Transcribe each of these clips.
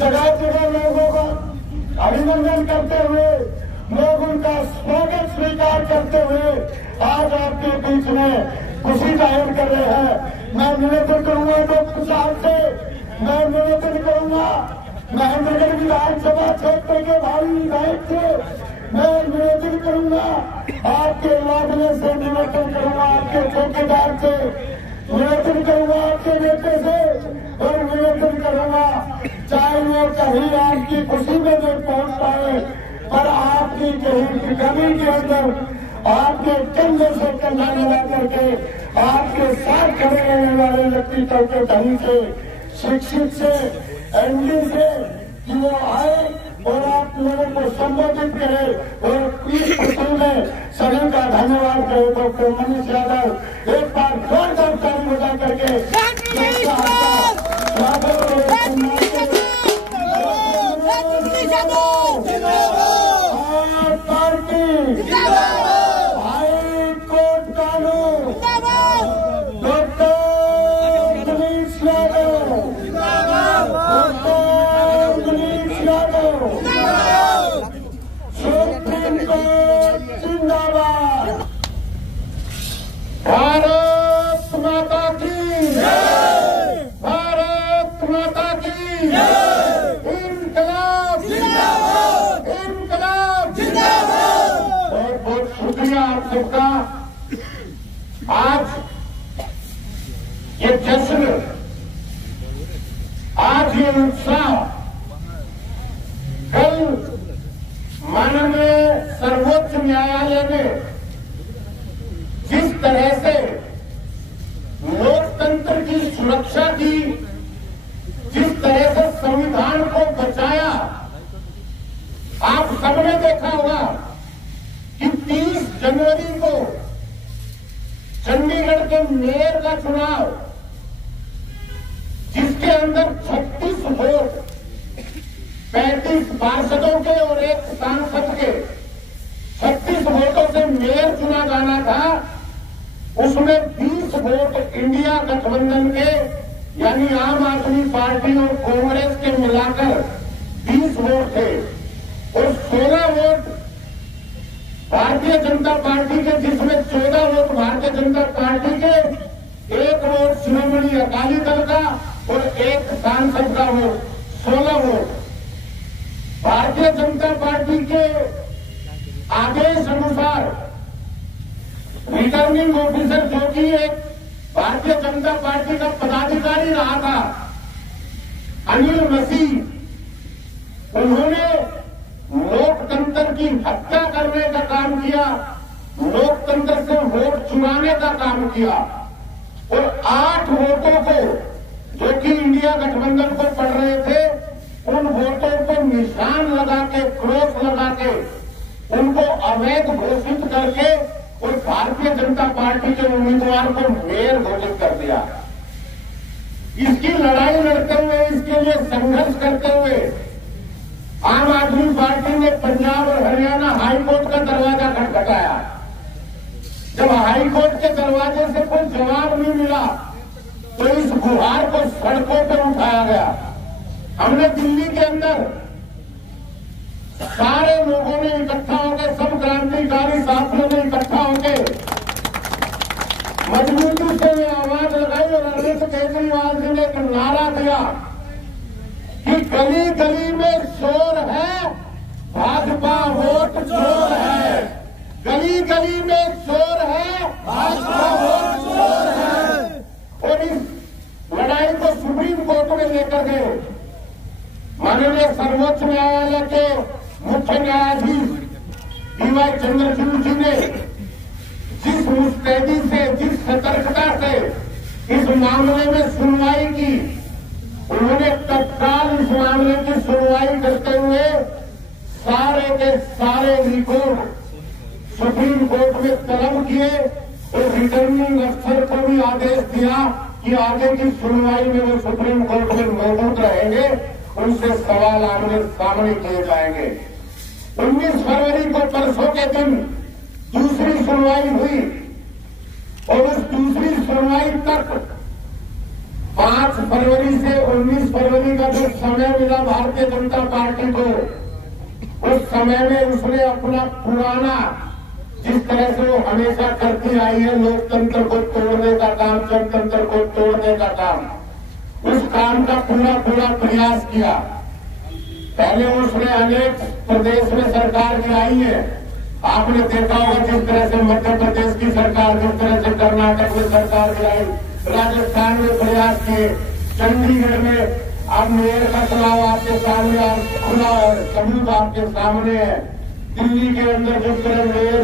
जगह जगह लोगों का अभिनंदन करते हुए, लोग उनका स्वागत स्वीकार करते हुए आज आपके बीच में खुशी जाहिर कर रहे हैं। मैं निवेदन करूंगा डॉक्टर साहब से, मैं निवेदन करूंगा महेंद्रगढ़ विधानसभा क्षेत्र के भावी विधायक से, मैं निवेदन करूंगा आपके लाडले से, निवेदन करूंगा आपके चौकीदार से, निवेदन करूंगा आपके बेटे से और निवेदन करूंगा चाहे वो कहीं आपकी खुशी में नहीं पहुंच पाए पर आपकी कहीं कमी के अंदर आपके कंधे से कंधा मिला करके आपके साथ खड़े रहने वाले व्यक्तित्व के ढंग से, शिक्षित से, एमडी से कि वो आए और आप लोगों को संबोधित करे और इस खुशी में सभी का धन्यवाद करे। डॉक्टर मनीष यादव एक बार जोरदार ताली बजा करके पार्टी हाई कोर्ट कानून doctor Manish Yadav, doctor Manish Yadav, supreme court जिंदाबाद। भारत माता की जय, भारत माता की जय, इनकलाब जिंदाबाद, इनकलाब जिंदाबाद। बहुत बहुत शुक्रिया आप सबका। आज ये जश्न, आज ये उत्साह, कल माननीय सर्वोच्च न्यायालय ने जिस तरह से लोकतंत्र की सुरक्षा की, जिस तरह से संविधान को बचाया, आप सबने देखा होगा कि 30 जनवरी को चंडीगढ़ के मेयर का चुनाव, जिसके अंदर 36 वोट 35 पार्षदों के और एक सांसद के 36 वोटों से मेयर चुना जाना था, उसमें 20 वोट इंडिया गठबंधन के यानी आम आदमी पार्टी और कांग्रेस के मिलाकर 20 वोट थे और 16 वोट भारतीय जनता पार्टी के, जिसमें 14 वोट भारतीय जनता पार्टी के, 1 वोट श्रोमणी अकाली दल का और 1 सांसद का vote, 16 vote. Bharatiya Janata party के आदेश अनुसार रिटर्निंग ऑफिसर, जो कि एक भारतीय जनता पार्टी का पदाधिकारी रहा था, अनिल मसीह, उन्होंने लोकतंत्र की हत्या करने का काम किया, लोकतंत्र से वोट चुराने का काम किया और 8 वोटों को, जो कि इंडिया गठबंधन को पड़ रहे थे, उन वोटों को निशान लगा के, क्रॉस लगा के, उनको अवैध घोषित करके और भारतीय जनता पार्टी के उम्मीदवार को मेयर घोषित कर दिया। इसकी लड़ाई लड़ते हुए, इसके लिए संघर्ष करते हुए आम आदमी पार्टी ने पंजाब और हरियाणा हाईकोर्ट का दरवाजा खटखटाया। जब हाईकोर्ट के दरवाजे से कोई जवाब नहीं मिला तो इस गुहार को सड़कों पर उठाया गया। हमने दिल्ली के अंदर सारे लोगों ने इकट्ठा होकर, सब क्रांतिकारी साथियों ने इकट्ठा होकर मजबूती से आवाज लगाई और अरविंद केजरीवाल जी ने एक नारा दिया कि गली गली में शोर है, भाजपा वोट चोर है, गली गली में शोर है, भाजपा वोट चोर है। और इस लड़ाई को सुप्रीम कोर्ट में लेकर गए। माननीय सर्वोच्च न्यायालय के मुख्य न्यायाधीश डीवाई चंद्रचूड़ जी ने जिस मुस्तैदी से, जिस सतर्कता से इस मामले में सुनवाई की, उन्होंने तत्काल इस मामले की सुनवाई करते हुए सारे के सारे रिकॉर्ड सुप्रीम कोर्ट में तलब किए और रिटर्निंग अफसर को भी आदेश दिया कि आगे की सुनवाई में वो सुप्रीम कोर्ट में मौजूद रहेंगे, उनसे सवाल आमने सामने किए जाएंगे। 19 फरवरी को परसों के दिन दूसरी सुनवाई हुई और उस दूसरी सुनवाई तक 5 फरवरी से 19 फरवरी का जो समय मिला भारतीय जनता पार्टी को, उस समय में उसने अपना पुराना, जिस तरह से वो हमेशा करती आई है, लोकतंत्र को तोड़ने का काम, जनतंत्र को तोड़ने का काम, उस काम का पूरा प्रयास किया। पहले उसने अनेक प्रदेश में सरकार गिराई है। आपने देखा होगा जिस तरह से मध्य प्रदेश की सरकार, जिस तरह से कर्नाटक में सरकार गिराई, राजस्थान में प्रयास किए, चंडीगढ़ में अब मेयर का चुनाव आपके सामने खुला सबूत आपके सामने है। दिल्ली के अंदर जिस तरह मेयर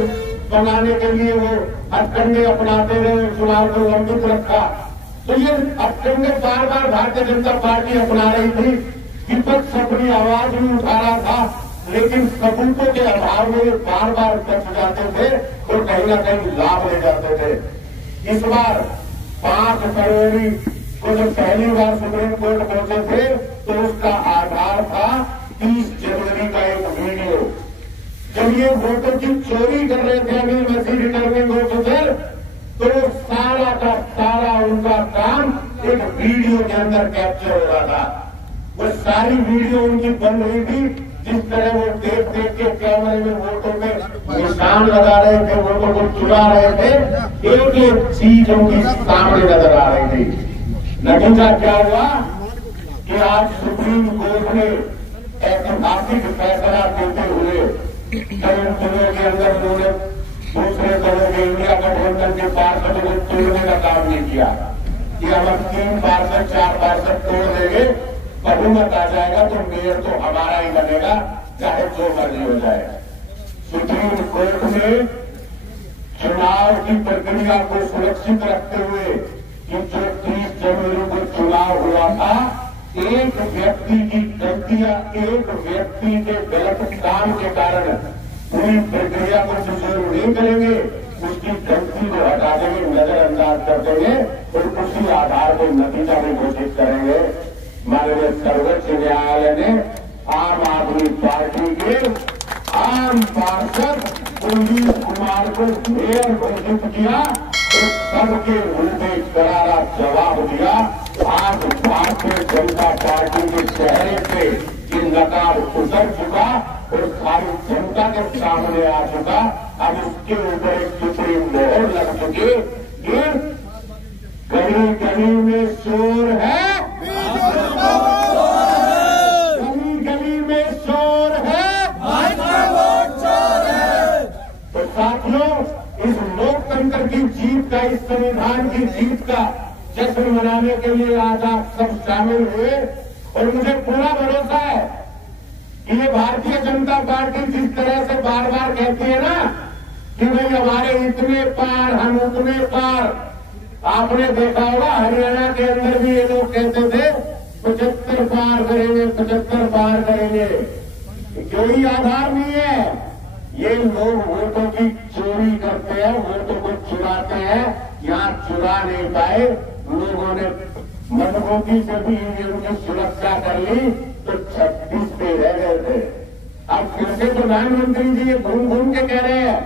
बनाने के लिए वो हथकंडे अपनाते हुए चुनाव को लंबित रखा, तो ये हथकंडे बार बार भारतीय जनता पार्टी अपना रही थी। विपक्ष अपनी आवाज भी उठा रहा था, लेकिन सबूतों के अभाव में बार बार बच जाते थे और कहीं ना कहीं लाभ ले जाते थे। इस बार 5 फरवरी को जब पहली बार सुप्रीम कोर्ट पहुंचे थे, तो उसका आधार था 30 जनवरी का एक वीडियो। जब ये वोटों की चोरी कर रहे थे अनिल मसीह रिटर्निंग ऑफिसर, तो सारा का सारा उनका काम एक वीडियो के अंदर कैप्चर हो रहा था। वो सारी वीडियो उनकी बन रही थी, जिस तरह वो देख के कैमरे में वोटों में निशान लगा रहे थे, वोटों को चुरा रहे थे, एक एक चीज उनकी सामने नजर आ रही थी। नतीजा क्या हुआ कि आज सुप्रीम कोर्ट ने ऐतिहासिक फैसला देते हुए कई दिनों के अंदर उन्होंने दूसरे दलों के इंडिया गठबंधन के पार्षदों को तोड़ने का काम नहीं किया कि हम 3 पार्षद 4 पार्षद तोड़ देंगे, बहुमत आ जाएगा तो मेयर तो हमारा ही बनेगा, चाहे जो मर्जी हो जाए। सुप्रीम कोर्ट ने चुनाव की प्रक्रिया को सुरक्षित रखते हुए कि जो 30 जनवरी को चुनाव हुआ था, एक व्यक्ति की गलतियां, एक व्यक्ति के गलत काम के कारण पूरी प्रक्रिया को सुचारू नहीं करेंगे, उसकी गलती को हटा देंगे, नजरअंदाज कर देंगे और उसी आधार पर नतीजा भी घोषित करेंगे। माननीय सर्वोच्च न्यायालय ने आम आदमी पार्टी के आम पार्षद कुलदीप कुमार को मेयर घोषित किया और सबके उल्टे करारा जवाब दिया। आज भारतीय जनता पार्टी के चेहरे पे ये नकाब उतर चुका और सारी जनता के सामने आ चुका। अब उसके ऊपर एक सुप्रीम मोहर लग चुकी। ये गली गली में शोर है, गली गली में शोर है, तो साथियों, इस लोकतंत्र की जीत का, इस संविधान की जीत का जश्न मनाने के लिए आज आप सब शामिल हुए और मुझे पूरा भरोसा है कि ये भारतीय जनता पार्टी जिस तरह से बार बार कहती है ना कि भाई हमारे इतने पार, हम उतने पार, आपने देखा होगा हरियाणा के अंदर भी ये लोग कहते थे 75 पार करेंगे, 75 पार करेंगे। कोई आधार नहीं है। ये लोग वोटों की चोरी करते हैं, वोटों को चुराते हैं। यहाँ चुरा नहीं पाए, लोगों ने मजबूती से भी उनकी सुरक्षा कर ली तो 36 पे रह गए थे। अब फिर से प्रधानमंत्री जी ये घूम घूम के कह रहे हैं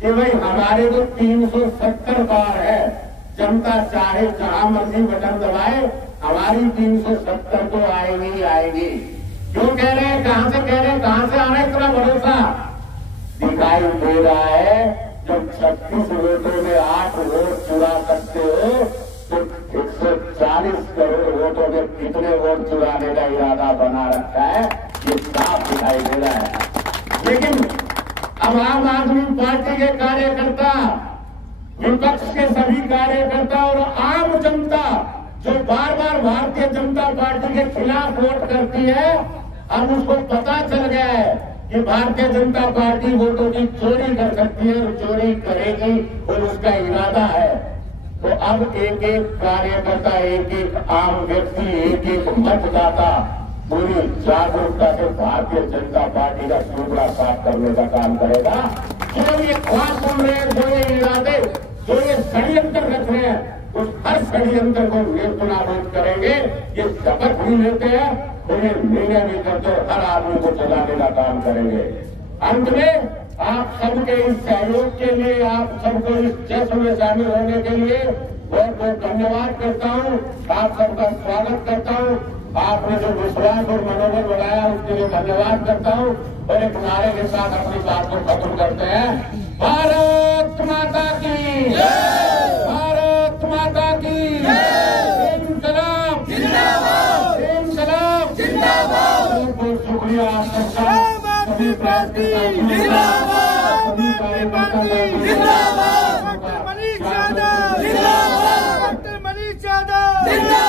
कि भाई हमारे तो 370 पार है, जनता चाहे जहां मर्जी बटन दबाए, हमारी 370 तो आएगी ही आएगी। क्यों कह रहे हैं, कहां से कह रहे हैं, कहां से आ रहा है इतना भरोसा? दिखाई दे रहा है जब 36 वोटों में 8 वोट चुरा सकते हो तो 140 करोड़ वोटों में कितने वोट चुराने का इरादा बना रखा है, ये साफ दिखाई दे रहा है। लेकिन अब आम आदमी पार्टी के कार्यकर्ता, विपक्ष के सभी कार्यकर्ता और आम जनता जो बार बार भारतीय जनता पार्टी के खिलाफ वोट करती है, अब उसको पता चल गया है कि भारतीय जनता पार्टी वोटों की चोरी कर सकती है और चोरी करेगी और उसका इरादा है। तो अब एक एक कार्यकर्ता, एक एक आम व्यक्ति, एक एक मतदाता पूरी जागरूकता से भारतीय जनता पार्टी का टुकड़ा साफ करने का काम करेगा। जो ये ख्वाब सुन रहे हैं, जो ये इरादे, जो ये षड्यंत्र रख रहे हैं, उस हर षड्यंत्र को नेस्तनाबूद करेंगे। ये शपथ भी लेते हैं, उन्हें निर्णय भी करते हैं, हर आदमी को चलाने का काम करेंगे। अंत में आप सबके इस सहयोग के लिए, आप सबको इस जश्न में शामिल होने के लिए बहुत बहुत धन्यवाद करता हूं। आप सबका स्वागत करता हूँ। आपने जो विश्वास और मनोबल बढ़ाया उसके लिए धन्यवाद करता हूँ और एक नारे के साथ अपनी बात को खत्म करते हैं। भारत माता की जय, भारत माता की जय, इंकलाब जिंदाबाद, इंकलाब जिंदाबाद। बहुत बहुत शुक्रिया आप सबका। सभी पार्टी जिंदाबाद, सभी कार्यकर्ता